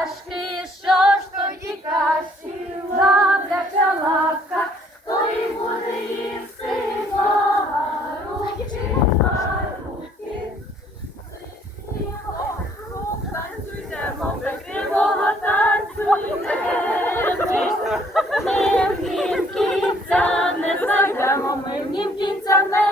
наваримо що ж тоді каші, лапляча лапка, то і буде їсти руки, руки. Танцюймо, ми кривого танцюймо, ми в нім кінця не знайдемо, ми в нім кінця не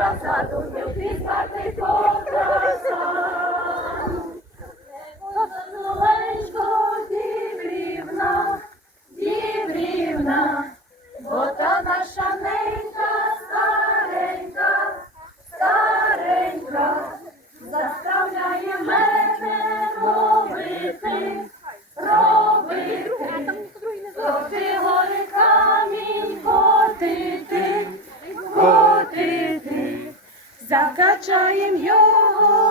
котра ззаду, не впізнати котра ззаду. Маленько діврівна, діврівна, закачаєм його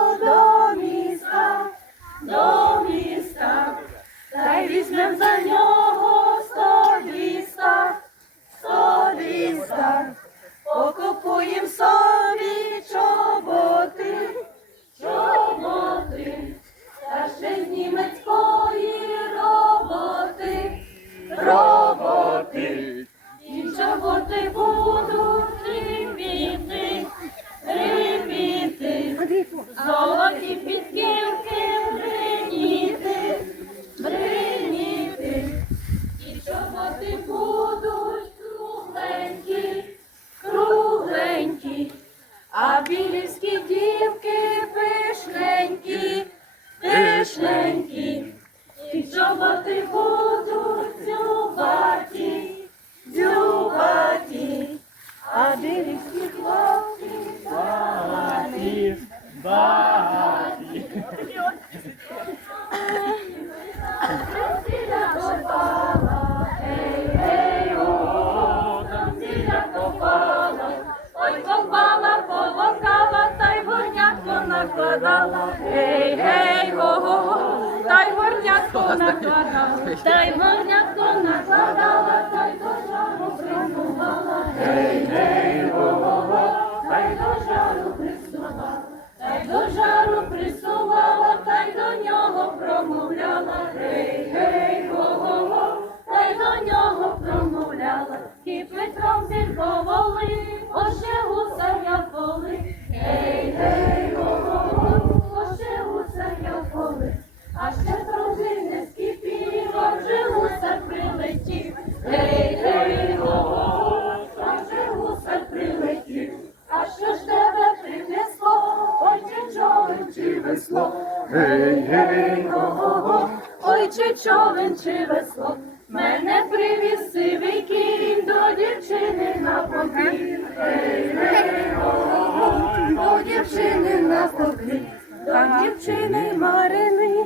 Пишненькі, і чоботи будуть дзюбаті, дзюбаті, а білівські хлопці багаті. Ой, накладала, та й горнятко накладала, та й до жару присувала. Гей, гей, весло? Гей, гей, го-го-го, ой, чи човен, чи весло? Мене привіз сивий кінь до дівчини на покій. Гей, гей, го-го-го, до дівчини на покій. До дівчини Марини